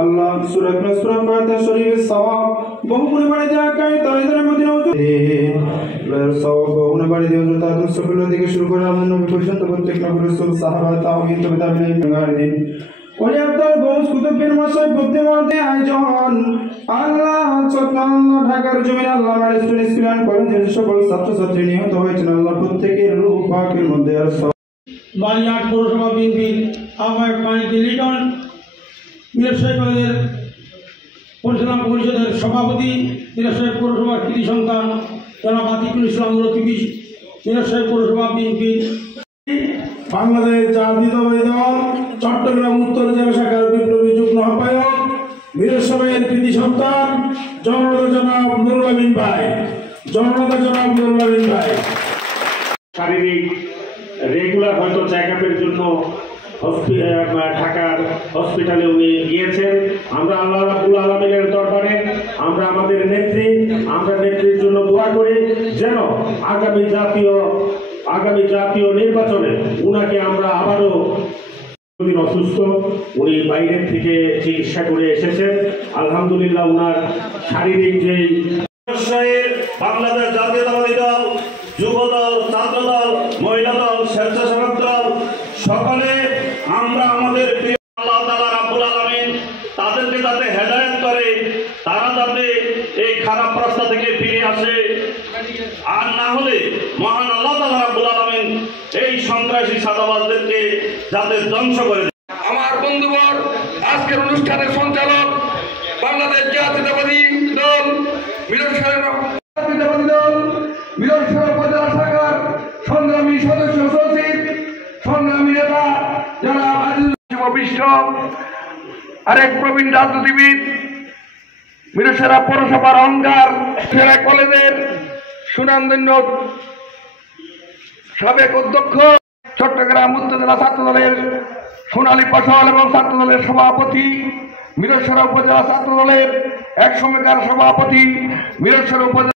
আল্লাহ সূরা ফাতিহা শরীফের সওয়াব বহু পরিমাণে দেয়া কায় তাদের মধ্যে সওয়াব বহু পরিমাণে দেওয়া হতো তাদের সকল থেকে শুরু করে আমাদের নবী পর্যন্ত প্রত্যেক নবী রাসূল সাহাবা তাওহীদ তাবিঈন গায়দিন ওই আপনার গৌস কুতুবের মাসায় বুদ্ধিমতে আয়োজন আল্লাহ চট্টগ্রাম ঢাকার জমিনে আল্লাহ মারিস্টন স্কুল এন্ড কলেজের সকল ছাত্রছাত্রী নিহত হয়েছেন আল্লাহ প্রত্যেকের রূহ পাকের মধ্যে আর বালিয়াট পৌরসভা বিএনপির আহ্বায়ক পানিতে লিটন মিরসরাই কলেজের পরিচালনা পরিষদের সভাপতি মিরসরাই পৌরসভার কৃতি সন্তান জনাব আতিকুল ইসলাম রকিবি মিরসরাই পৌরসভা বিএনপির বাংলাদেশ জাতীয়তাবাদী দল চট্টগ্রাম উত্তর জেলা শাখার বিপ্লবী যুগ্ম আহ্বায়ক মিরসরাইয়ের কৃতি সন্তান জননেতা জনাব নুরুল আমিন ভাই শারীরিক রেগুলার হয়তো চেক আপের জন্য ঢাকার হসপিটালে উনি গিয়েছেন। আমরা আল্লাহ রাব্বুল আলামিনের দরবারে আমরা আমাদের নেত্রীর জন্য দোয়া করি যেন আগামী জাতীয় নির্বাচনে উনাকে আমরা আবারও অসুস্থ, উনি বাইরের থেকে চিকিৎসা করে এসেছেন। আলহামদুলিল্লাহ উনার শারীরিক যে বাংলাদেশ জাতীয়তাবাদী দল, যুব দল, ছাত্র দল, মহিলা দল, স্বেচ্ছাসেবক দল সকলে আমরা আমাদের আল্লাহ তাআলা রাব্বুল আলামিন তাদেরকে যাতে হেদায়েত করে, তারা যাতে এই খারাপ রাস্তা থেকে ফিরে আসে, আর না হলে মহান আল্লাহ তাআলা রাব্বুল আলামিন এই সন্ত্রাসী সাদাবাজদেরকে যাতে ধ্বংস করে দেয়। আমার বন্ধুবর আজকের অনুষ্ঠানের সঞ্চালক বাংলাদেশ জাতীয়তাবাদী দল মিরসরাই উপজেলা শাখার সংগ্রামী সদস্য সচিব সংগ্রামী নেতা যারা আজিজুবিষ্ট আরেক প্রবীণ রাজনীতিবিদ মিরসরাই পৌরসভার অহংকার কলেজের সুনামধন্য সাবেক অধ্যক্ষ চট্টগ্রাম উত্তর জেলা ছাত্র দলের সোনালী ফসল এবং ছাত্র দলের সভাপতি মিরসরাই উপজেলা ছাত্র দলের এক সময়কার সভাপতি মিরসরাই উপজেলা